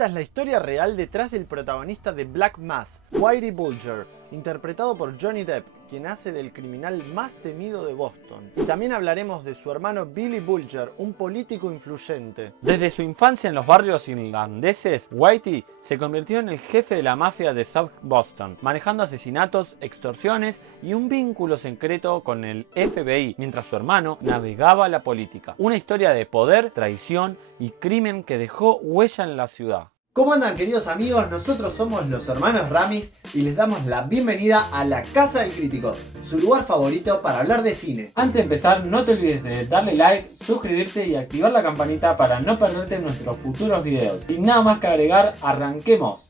Esta es la historia real detrás del protagonista de Black Mass, Whitey Bulger, interpretado por Johnny Depp, quien hace del criminal más temido de Boston. Y también hablaremos de su hermano Billy Bulger, un político influyente. Desde su infancia en los barrios irlandeses, Whitey se convirtió en el jefe de la mafia de South Boston, manejando asesinatos, extorsiones y un vínculo secreto con el FBI, mientras su hermano navegaba la política. Una historia de poder, traición y crimen que dejó huella en la ciudad. ¿Cómo andan, queridos amigos? Nosotros somos los hermanos Ramis y les damos la bienvenida a la Casa del Crítico, su lugar favorito para hablar de cine. Antes de empezar, no te olvides de darle like, suscribirte y activar la campanita para no perderte nuestros futuros videos. Sin nada más que agregar, arranquemos.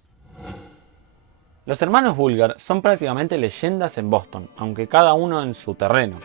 Los hermanos Bulger son prácticamente leyendas en Boston, aunque cada uno en su terreno.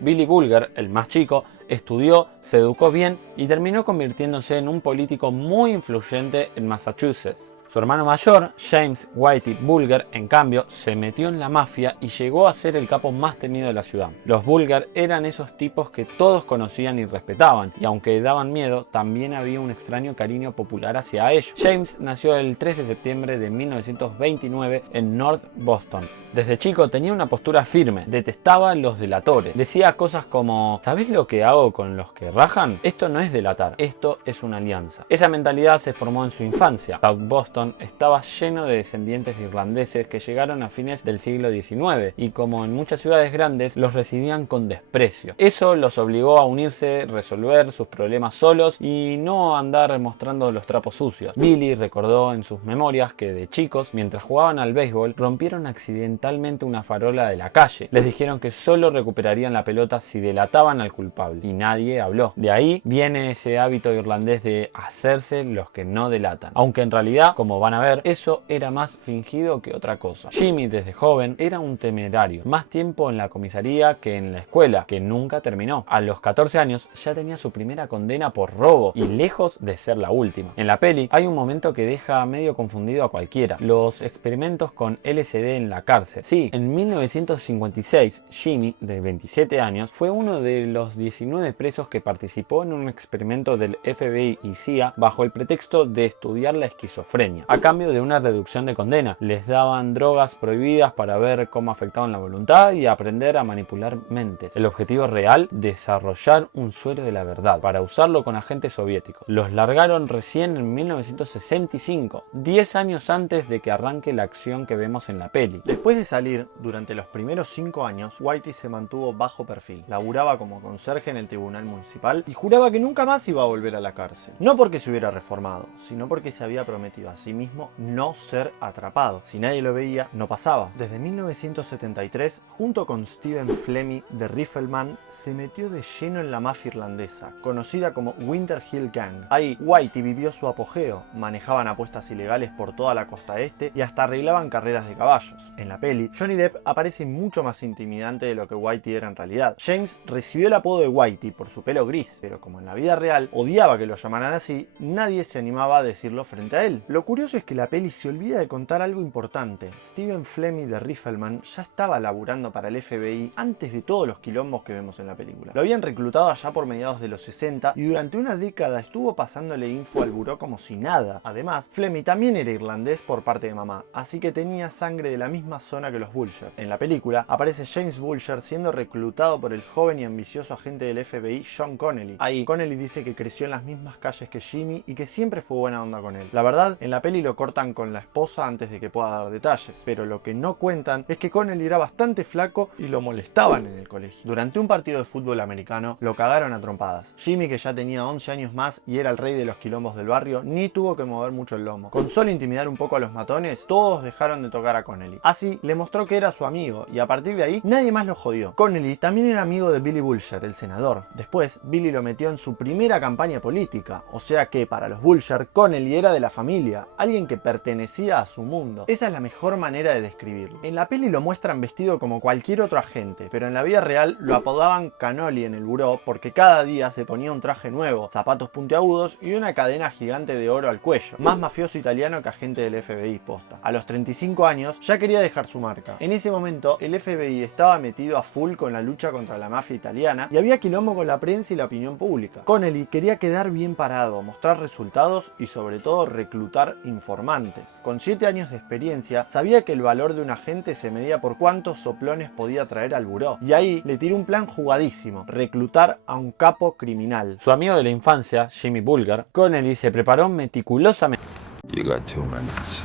Billy Bulger, el más chico, estudió, se educó bien y terminó convirtiéndose en un político muy influyente en Massachusetts. Su hermano mayor, James Whitey Bulger, en cambio, se metió en la mafia y llegó a ser el capo más temido de la ciudad. Los Bulger eran esos tipos que todos conocían y respetaban, y aunque daban miedo, también había un extraño cariño popular hacia ellos. James nació el 3 de septiembre de 1929 en North Boston. Desde chico tenía una postura firme, detestaba a los delatores. Decía cosas como: ¿sabés lo que hago con los que rajan? Esto no es delatar, esto es una alianza. Esa mentalidad se formó en su infancia. South Boston estaba lleno de descendientes de irlandeses que llegaron a fines del siglo XIX y, como en muchas ciudades grandes, los recibían con desprecio. Eso los obligó a unirse, resolver sus problemas solos y no andar mostrando los trapos sucios. Billy recordó en sus memorias que de chicos, mientras jugaban al béisbol, rompieron accidentalmente una farola de la calle. Les dijeron que solo recuperarían la pelota si delataban al culpable y nadie habló. De ahí viene ese hábito irlandés de hacerse los que no delatan, aunque en realidad, como van a ver, eso era más fingido que otra cosa. Jimmy, desde joven, era un temerario, más tiempo en la comisaría que en la escuela, que nunca terminó. A los 14 años ya tenía su primera condena por robo, y lejos de ser la última. En la peli hay un momento que deja medio confundido a cualquiera: los experimentos con LSD en la cárcel. Sí, en 1956, Jimmy, de 27 años, fue uno de los 19 presos que participó en un experimento del FBI y CIA bajo el pretexto de estudiar la esquizofrenia. A cambio de una reducción de condena, les daban drogas prohibidas para ver cómo afectaban la voluntad y aprender a manipular mentes. El objetivo real: desarrollar un suero de la verdad para usarlo con agentes soviéticos. Los largaron recién en 1965, 10 años antes de que arranque la acción que vemos en la peli. Después de salir, durante los primeros 5 años, Whitey se mantuvo bajo perfil. Laburaba como conserje en el tribunal municipal y juraba que nunca más iba a volver a la cárcel. No porque se hubiera reformado, sino porque se había prometido a sí mismo no ser atrapado. Si nadie lo veía, no pasaba. Desde 1973, junto con Stephen Flemmi de Rifleman, se metió de lleno en la mafia irlandesa, conocida como Winter Hill Gang. Ahí, Whitey vivió su apogeo. Manejaban apuestas ilegales por toda la costa este y hasta arreglaban carreras de caballos. En la peli, Johnny Depp aparece mucho más intimidante de lo que Whitey era en realidad. James recibió el apodo de Whitey por su pelo gris, pero como en la vida real odiaba que lo llamaran así, nadie se animaba a decirlo frente a él. Lo curioso es que la peli se olvida de contar algo importante. Stephen Flemmi de Rifleman ya estaba laburando para el FBI antes de todos los quilombos que vemos en la película. Lo habían reclutado allá por mediados de los 60 y durante una década estuvo pasándole info al buró como si nada. Además, Flemmi también era irlandés por parte de mamá, así que tenía sangre de la misma zona que los Bulger. En la película aparece James Bulger siendo reclutado por el joven y ambicioso agente del FBI John Connelly. Ahí, Connelly dice que creció en las mismas calles que Jimmy y que siempre fue buena onda con él. La verdad, en la peli lo cortan con la esposa antes de que pueda dar detalles, pero lo que no cuentan es que Connelly era bastante flaco y lo molestaban en el colegio. Durante un partido de fútbol americano lo cagaron a trompadas. Jimmy, que ya tenía 11 años más y era el rey de los quilombos del barrio, ni tuvo que mover mucho el lomo. Con solo intimidar un poco a los matones, todos dejaron de tocar a Connelly. Así le mostró que era su amigo y a partir de ahí nadie más lo jodió. Connelly también era amigo de Billy Bulger, el senador. Después, Billy lo metió en su primera campaña política, o sea que para los Bulger, Connelly era de la familia, alguien que pertenecía a su mundo. Esa es la mejor manera de describirlo. En la peli lo muestran vestido como cualquier otro agente, pero en la vida real lo apodaban Cannoli en el buró porque cada día se ponía un traje nuevo, zapatos puntiagudos y una cadena gigante de oro al cuello. Más mafioso italiano que agente del FBI posta. A los 35 años ya quería dejar su marca. En ese momento el FBI estaba metido a full con la lucha contra la mafia italiana y había quilombo con la prensa y la opinión pública. Connelly quería quedar bien parado, mostrar resultados y sobre todo reclutar informantes. Con 7 años de experiencia, sabía que el valor de un agente se medía por cuántos soplones podía traer al buró. Y ahí le tiró un plan jugadísimo: reclutar a un capo criminal. Su amigo de la infancia, Jimmy Bulgar, Connelly se preparó meticulosamente. You got 2 minutes.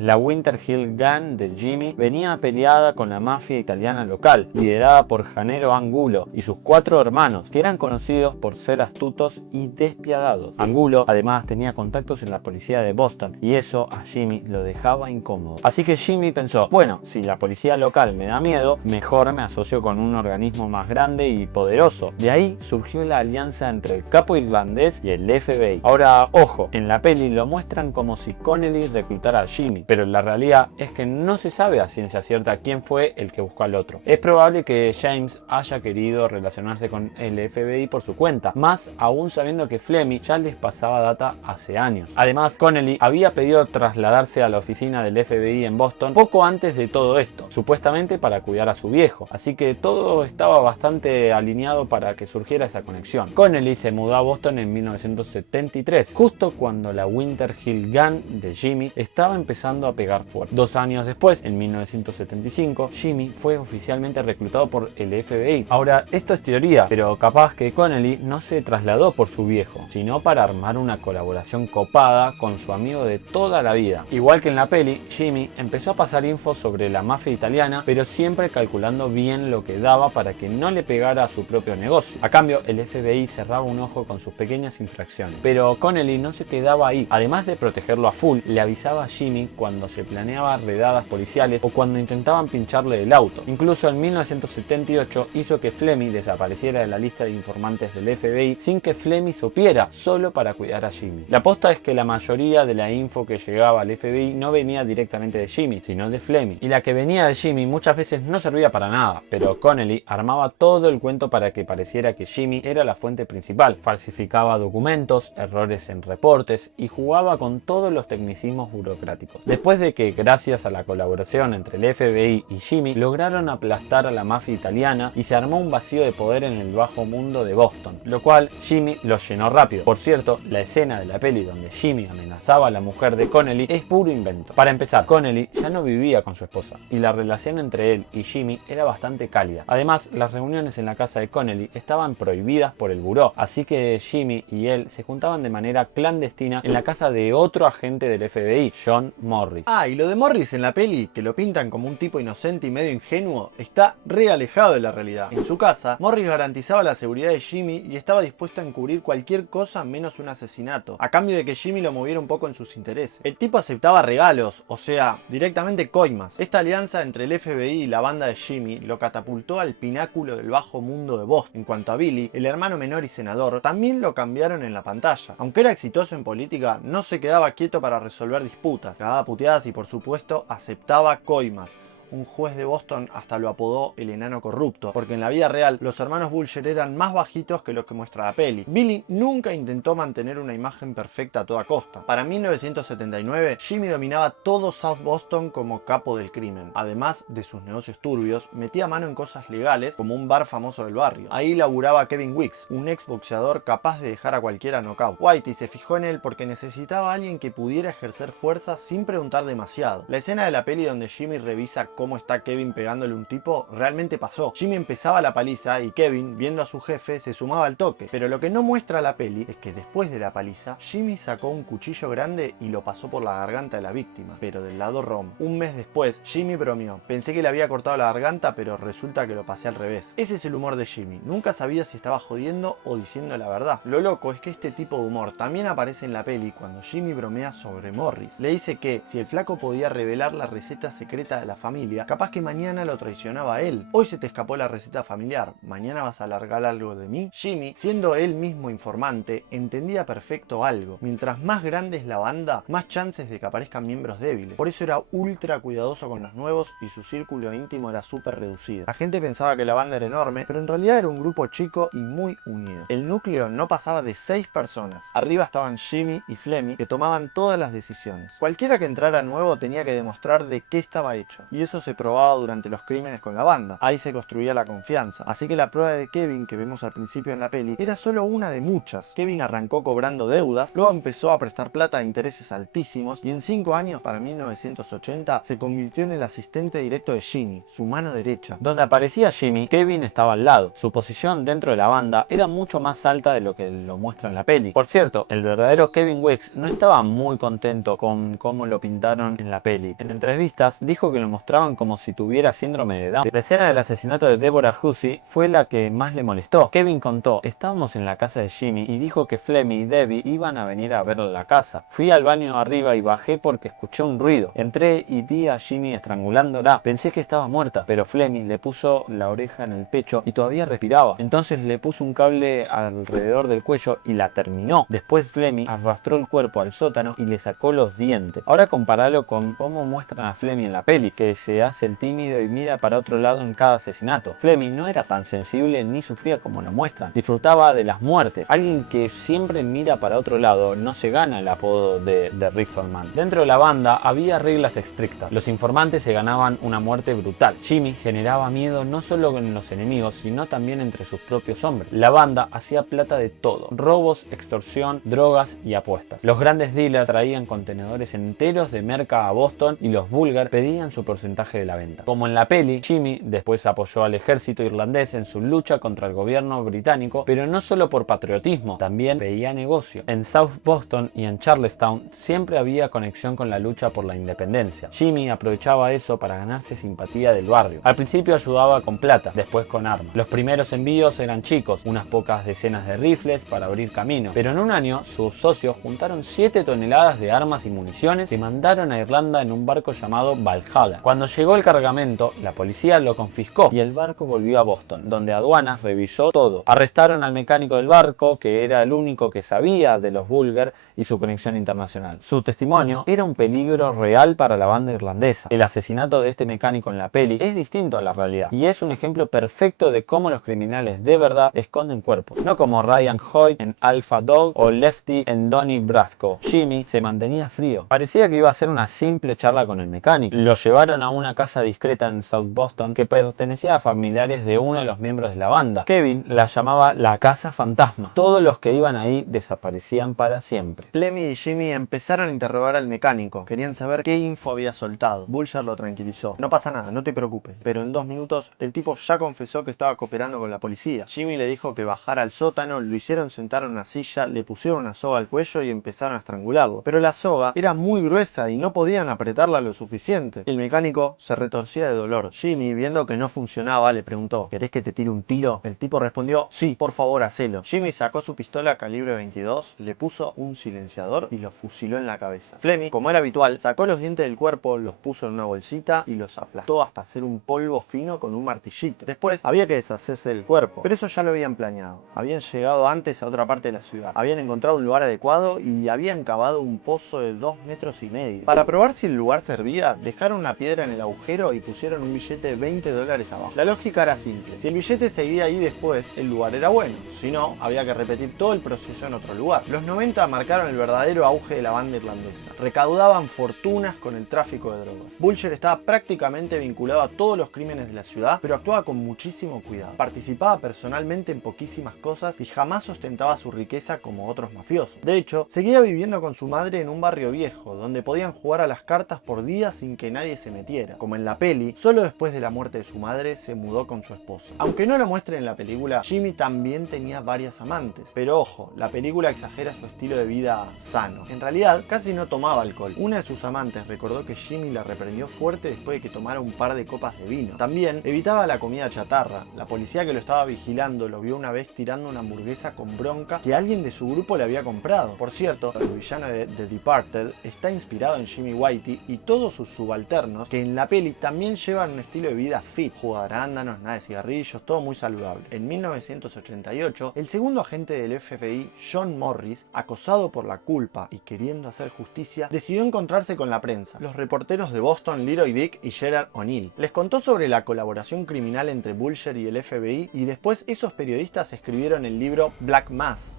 La Winter Hill Gang de Jimmy venía peleada con la mafia italiana local, liderada por Gennaro Angulo y sus 4 hermanos, que eran conocidos por ser astutos y despiadados. Angulo además tenía contactos en la policía de Boston, y eso a Jimmy lo dejaba incómodo. Así que Jimmy pensó: bueno, si la policía local me da miedo, mejor me asocio con un organismo más grande y poderoso. De ahí surgió la alianza entre el capo irlandés y el FBI. Ahora, ojo, en la peli lo muestran como si Connelly reclutara a Jimmy, pero la realidad es que no se sabe a ciencia cierta quién fue el que buscó al otro. Es probable que James haya querido relacionarse con el FBI por su cuenta, más aún sabiendo que Fleming ya les pasaba data hace años. Además, Connelly había pedido trasladarse a la oficina del FBI en Boston poco antes de todo esto, supuestamente para cuidar a su viejo, así que todo estaba bastante alineado para que surgiera esa conexión. Connelly se mudó a Boston en 1973, justo cuando la Winter Hill Gang de Jimmy estaba empezando a pegar fuerte. 2 años después, en 1975, Jimmy fue oficialmente reclutado por el FBI. Ahora, esto es teoría, pero capaz que Connelly no se trasladó por su viejo, sino para armar una colaboración copada con su amigo de toda la vida. Igual que en la peli, Jimmy empezó a pasar info sobre la mafia italiana, pero siempre calculando bien lo que daba para que no le pegara a su propio negocio. A cambio, el FBI cerraba un ojo con sus pequeñas infracciones. Pero Connelly no se quedaba ahí. Además de protegerlo a full, le avisaba a Jimmy cuando se planeaba redadas policiales o cuando intentaban pincharle el auto. Incluso en 1978 hizo que Fleming desapareciera de la lista de informantes del FBI sin que Fleming supiera, solo para cuidar a Jimmy. La posta es que la mayoría de la info que llegaba al FBI no venía directamente de Jimmy, sino de Fleming. Y la que venía de Jimmy muchas veces no servía para nada, pero Connelly armaba todo el cuento para que pareciera que Jimmy era la fuente principal. Falsificaba documentos, errores en reportes y jugaba con todos los tecnicismos burocráticos. Después de que, gracias a la colaboración entre el FBI y Jimmy, lograron aplastar a la mafia italiana y se armó un vacío de poder en el bajo mundo de Boston, lo cual Jimmy lo llenó rápido. Por cierto, la escena de la peli donde Jimmy amenazaba a la mujer de Connelly es puro invento. Para empezar, Connelly ya no vivía con su esposa y la relación entre él y Jimmy era bastante cálida. Además, las reuniones en la casa de Connelly estaban prohibidas por el buró, así que Jimmy y él se juntaban de manera clandestina en la casa de otro agente del FBI, John Morris. Y lo de Morris en la peli, que lo pintan como un tipo inocente y medio ingenuo, está re alejado de la realidad. En su casa, Morris garantizaba la seguridad de Jimmy y estaba dispuesto a encubrir cualquier cosa menos un asesinato, a cambio de que Jimmy lo moviera un poco en sus intereses. El tipo aceptaba regalos, o sea, directamente coimas. Esta alianza entre el FBI y la banda de Jimmy lo catapultó al pináculo del bajo mundo de Boston. En cuanto a Billy, el hermano menor y senador, también lo cambiaron en la pantalla. Aunque era exitoso en política, no se quedaba quieto para resolver disputas, cagaba puteadas y por supuesto aceptaba coimas. Un juez de Boston hasta lo apodó el enano corrupto, porque en la vida real los hermanos Bulger eran más bajitos que lo que muestra la peli. Billy nunca intentó mantener una imagen perfecta a toda costa. Para 1979, Jimmy dominaba todo South Boston como capo del crimen. Además de sus negocios turbios, metía mano en cosas legales como un bar famoso del barrio. Ahí laburaba Kevin Weeks, un ex boxeador capaz de dejar a cualquiera knockout. Whitey se fijó en él porque necesitaba a alguien que pudiera ejercer fuerza sin preguntar demasiado. La escena de la peli donde Jimmy revisa cómo está Kevin pegándole un tipo realmente pasó. Jimmy empezaba la paliza y Kevin, viendo a su jefe, se sumaba al toque. Pero lo que no muestra la peli es que después de la paliza, Jimmy sacó un cuchillo grande y lo pasó por la garganta de la víctima, pero del lado rom. Un mes después, Jimmy bromeó: pensé que le había cortado la garganta, pero resulta que lo pasé al revés. Ese es el humor de Jimmy. Nunca sabía si estaba jodiendo o diciendo la verdad. Lo loco es que este tipo de humor también aparece en la peli cuando Jimmy bromea sobre Morris. Le dice que si el flaco podía revelar la receta secreta de la familia, capaz que mañana lo traicionaba a él. Hoy se te escapó la receta familiar, mañana vas a alargar algo de mí. Jimmy, siendo él mismo informante, entendía perfecto algo: mientras más grande es la banda, más chances de que aparezcan miembros débiles. Por eso era ultra cuidadoso con los nuevos y su círculo íntimo era súper reducido. La gente pensaba que la banda era enorme, pero en realidad era un grupo chico y muy unido. El núcleo no pasaba de 6 personas. Arriba estaban Jimmy y Fleming, que tomaban todas las decisiones. Cualquiera que entrara nuevo tenía que demostrar de qué estaba hecho, y eso eso se probaba durante los crímenes con la banda. Ahí se construía la confianza. Así que la prueba de Kevin que vemos al principio en la peli era solo una de muchas. Kevin arrancó cobrando deudas, luego empezó a prestar plata a intereses altísimos y en 5 años, para 1980, se convirtió en el asistente directo de Jimmy, su mano derecha. Donde aparecía Jimmy, Kevin estaba al lado. Su posición dentro de la banda era mucho más alta de lo que lo muestra en la peli. Por cierto, el verdadero Kevin Weeks no estaba muy contento con cómo lo pintaron en la peli. En entrevistas dijo que lo mostraban como si tuviera síndrome de Down. La escena del asesinato de Deborah Hussey fue la que más le molestó. Kevin contó: estábamos en la casa de Jimmy y dijo que Flemmy y Debbie iban a venir a verlo a la casa. Fui al baño arriba y bajé porque escuché un ruido. Entré y vi a Jimmy estrangulándola. Pensé que estaba muerta, pero Flemmy le puso la oreja en el pecho y todavía respiraba. Entonces le puso un cable alrededor del cuello y la terminó. Después Flemmy arrastró el cuerpo al sótano y le sacó los dientes. Ahora comparalo con cómo muestran a Flemmy en la peli, que se hace el tímido y mira para otro lado en cada asesinato. Flemmy no era tan sensible ni sufría como lo muestran. Disfrutaba de las muertes. Alguien que siempre mira para otro lado no se gana el apodo de Rifleman. Dentro de la banda había reglas estrictas. Los informantes se ganaban una muerte brutal. Jimmy generaba miedo no solo en los enemigos, sino también entre sus propios hombres. La banda hacía plata de todo: robos, extorsión, drogas y apuestas. Los grandes dealers traían contenedores enteros de merca a Boston y los Bulgar pedían su porcentaje de la venta. Como en la peli, Jimmy después apoyó al ejército irlandés en su lucha contra el gobierno británico, pero no solo por patriotismo, también veía negocio. En South Boston y en Charlestown siempre había conexión con la lucha por la independencia. Jimmy aprovechaba eso para ganarse simpatía del barrio. Al principio ayudaba con plata, después con armas. Los primeros envíos eran chicos, unas pocas decenas de rifles para abrir camino, pero en un año sus socios juntaron 7 toneladas de armas y municiones que mandaron a Irlanda en un barco llamado Valhalla. Cuando llegó el cargamento, la policía lo confiscó y el barco volvió a Boston, donde aduanas revisó todo. Arrestaron al mecánico del barco, que era el único que sabía de los Bulgar y su conexión internacional. Su testimonio era un peligro real para la banda irlandesa. El asesinato de este mecánico en la peli es distinto a la realidad y es un ejemplo perfecto de cómo los criminales de verdad esconden cuerpos, no como Ryan Hoyt en Alpha Dog o Lefty en Donnie Brasco. Jimmy se mantenía frío. Parecía que iba a ser una simple charla con el mecánico. Lo llevaron a una casa discreta en South Boston que pertenecía a familiares de uno de los miembros de la banda. Kevin la llamaba la casa fantasma. Todos los que iban ahí desaparecían para siempre. Flemmy y Jimmy empezaron a interrogar al mecánico. Querían saber qué info había soltado. Bulger lo tranquilizó: no pasa nada, no te preocupes. Pero en 2 minutos el tipo ya confesó que estaba cooperando con la policía. Jimmy le dijo que bajara al sótano, lo hicieron sentar en una silla, le pusieron una soga al cuello y empezaron a estrangularlo. Pero la soga era muy gruesa y no podían apretarla lo suficiente. El mecánico se retorcía de dolor. Jimmy, viendo que no funcionaba, le preguntó: ¿querés que te tire un tiro? El tipo respondió: sí, por favor, hacelo. Jimmy sacó su pistola calibre 22, le puso un silenciador y lo fusiló en la cabeza. Flemmy, como era habitual, sacó los dientes del cuerpo, los puso en una bolsita y los aplastó hasta hacer un polvo fino con un martillito. Después había que deshacerse del cuerpo, pero eso ya lo habían planeado. Habían llegado antes a otra parte de la ciudad, habían encontrado un lugar adecuado y habían cavado un pozo de 2,5 metros. Para probar si el lugar servía, dejaron una piedra en el agujero y pusieron un billete de $20 abajo. La lógica era simple: si el billete seguía ahí después, el lugar era bueno. Si no, había que repetir todo el proceso en otro lugar. Los 90 marcaron el verdadero auge de la banda irlandesa. Recaudaban fortunas con el tráfico de drogas. Bulger estaba prácticamente vinculado a todos los crímenes de la ciudad, pero actuaba con muchísimo cuidado. Participaba personalmente en poquísimas cosas y jamás ostentaba su riqueza como otros mafiosos. De hecho, seguía viviendo con su madre en un barrio viejo, donde podían jugar a las cartas por días sin que nadie se metiera. Como en la peli, solo después de la muerte de su madre se mudó con su esposo. Aunque no lo muestren en la película, Jimmy también tenía varias amantes. Pero ojo, la película exagera su estilo de vida sano. En realidad, casi no tomaba alcohol. Una de sus amantes recordó que Jimmy la reprendió fuerte después de que tomara un par de copas de vino. También evitaba la comida chatarra. La policía que lo estaba vigilando lo vio una vez tirando una hamburguesa con bronca que alguien de su grupo le había comprado. Por cierto, el villano de The Departed está inspirado en Jimmy Whitey y todos sus subalternos, que en la peli también llevan un estilo de vida fit: jugo de arándanos, nada de cigarrillos, todo muy saludable. En 1988, el segundo agente del FBI, John Morris, acosado por la culpa y queriendo hacer justicia, decidió encontrarse con la prensa. Los reporteros de Boston, Leroy Dick y Gerard O'Neill. Les contó sobre la colaboración criminal entre Bulger y el FBI y después esos periodistas escribieron el libro Black Mass.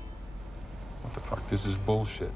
What the fuck? This is bullshit.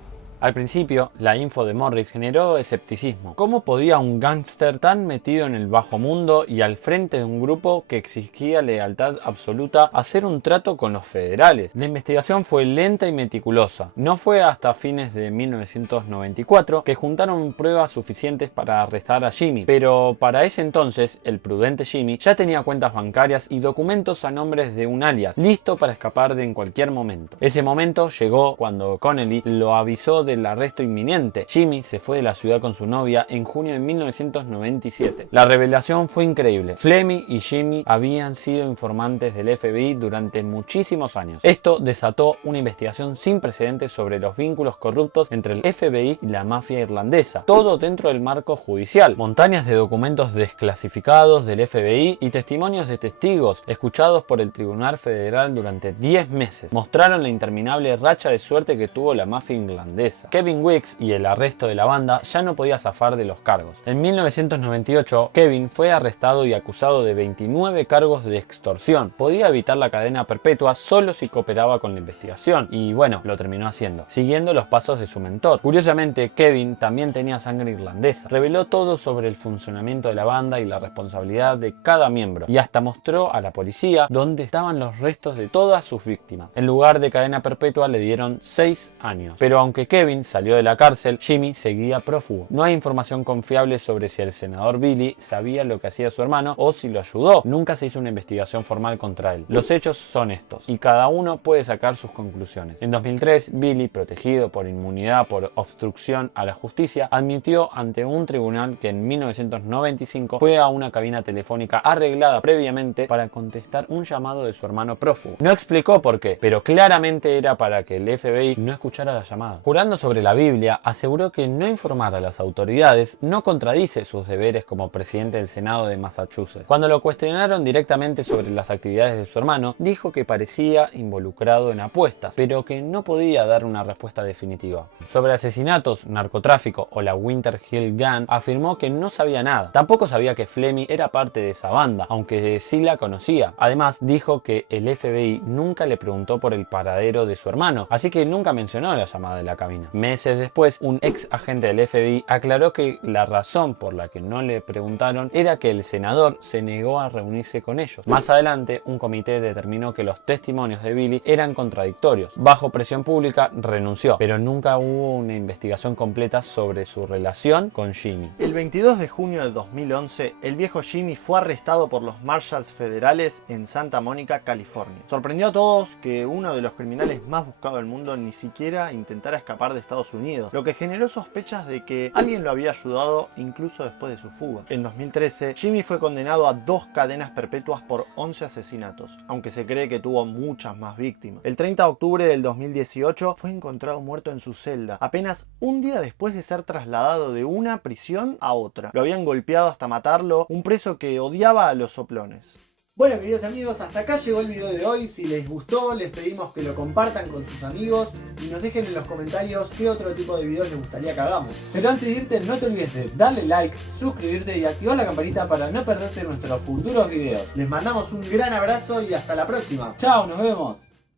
Al principio, la info de Morris generó escepticismo. ¿Cómo podía un gángster tan metido en el bajo mundo y al frente de un grupo que exigía lealtad absoluta hacer un trato con los federales? La investigación fue lenta y meticulosa. No fue hasta fines de 1994 que juntaron pruebas suficientes para arrestar a Jimmy, pero para ese entonces el prudente Jimmy ya tenía cuentas bancarias y documentos a nombres de un alias, listo para escapar en cualquier momento. Ese momento llegó cuando Connelly lo avisó del arresto inminente. Jimmy se fue de la ciudad con su novia en junio de 1997. La revelación fue increíble. Flemmi y Jimmy habían sido informantes del FBI durante muchísimos años. Esto desató una investigación sin precedentes sobre los vínculos corruptos entre el FBI y la mafia irlandesa, todo dentro del marco judicial. Montañas de documentos desclasificados del FBI y testimonios de testigos escuchados por el Tribunal Federal durante 10 meses mostraron la interminable racha de suerte que tuvo la mafia irlandesa. Kevin Weeks y el arresto de la banda ya no podía zafar de los cargos. En 1998, Kevin fue arrestado y acusado de 29 cargos de extorsión. Podía evitar la cadena perpetua solo si cooperaba con la investigación, y bueno, lo terminó haciendo, siguiendo los pasos de su mentor. Curiosamente, Kevin también tenía sangre irlandesa. Reveló todo sobre el funcionamiento de la banda y la responsabilidad de cada miembro, y hasta mostró a la policía dónde estaban los restos de todas sus víctimas. En lugar de cadena perpetua le dieron 6 años. Pero aunque Kevin salió de la cárcel, Jimmy seguía prófugo. No hay información confiable sobre si el senador Billy sabía lo que hacía su hermano o si lo ayudó. Nunca se hizo una investigación formal contra él. Los hechos son estos, y cada uno puede sacar sus conclusiones. En 2003, Billy, protegido por inmunidad por obstrucción a la justicia, admitió ante un tribunal que en 1995 fue a una cabina telefónica arreglada previamente para contestar un llamado de su hermano prófugo. No explicó por qué, pero claramente era para que el FBI no escuchara la llamada. Jurando sobre la Biblia, aseguró que no informar a las autoridades no contradice sus deberes como presidente del Senado de Massachusetts. Cuando lo cuestionaron directamente sobre las actividades de su hermano, dijo que parecía involucrado en apuestas, pero que no podía dar una respuesta definitiva. Sobre asesinatos, narcotráfico o la Winter Hill Gang, afirmó que no sabía nada. Tampoco sabía que Flemmi era parte de esa banda, aunque sí la conocía. Además, dijo que el FBI nunca le preguntó por el paradero de su hermano, así que nunca mencionó la llamada de la cabina. Meses después, un ex agente del FBI aclaró que la razón por la que no le preguntaron era que el senador se negó a reunirse con ellos. Más adelante, un comité determinó que los testimonios de Billy eran contradictorios. Bajo presión pública, renunció, pero nunca hubo una investigación completa sobre su relación con Jimmy. El 22 de junio de 2011, el viejo Jimmy fue arrestado por los Marshals federales en Santa Mónica, California. Sorprendió a todos que uno de los criminales más buscados del mundo ni siquiera intentara escapar de Estados Unidos, lo que generó sospechas de que alguien lo había ayudado incluso después de su fuga. En 2013, Jimmy fue condenado a 2 cadenas perpetuas por 11 asesinatos, aunque se cree que tuvo muchas más víctimas. El 30 de octubre del 2018 fue encontrado muerto en su celda, apenas un día después de ser trasladado de una prisión a otra. Lo habían golpeado hasta matarlo, un preso que odiaba a los soplones. Bueno, queridos amigos, hasta acá llegó el video de hoy. Si les gustó, les pedimos que lo compartan con sus amigos y nos dejen en los comentarios qué otro tipo de videos les gustaría que hagamos. Pero antes de irte, no te olvides de darle like, suscribirte y activar la campanita para no perderte nuestros futuros videos. Les mandamos un gran abrazo y hasta la próxima. Chao, nos vemos.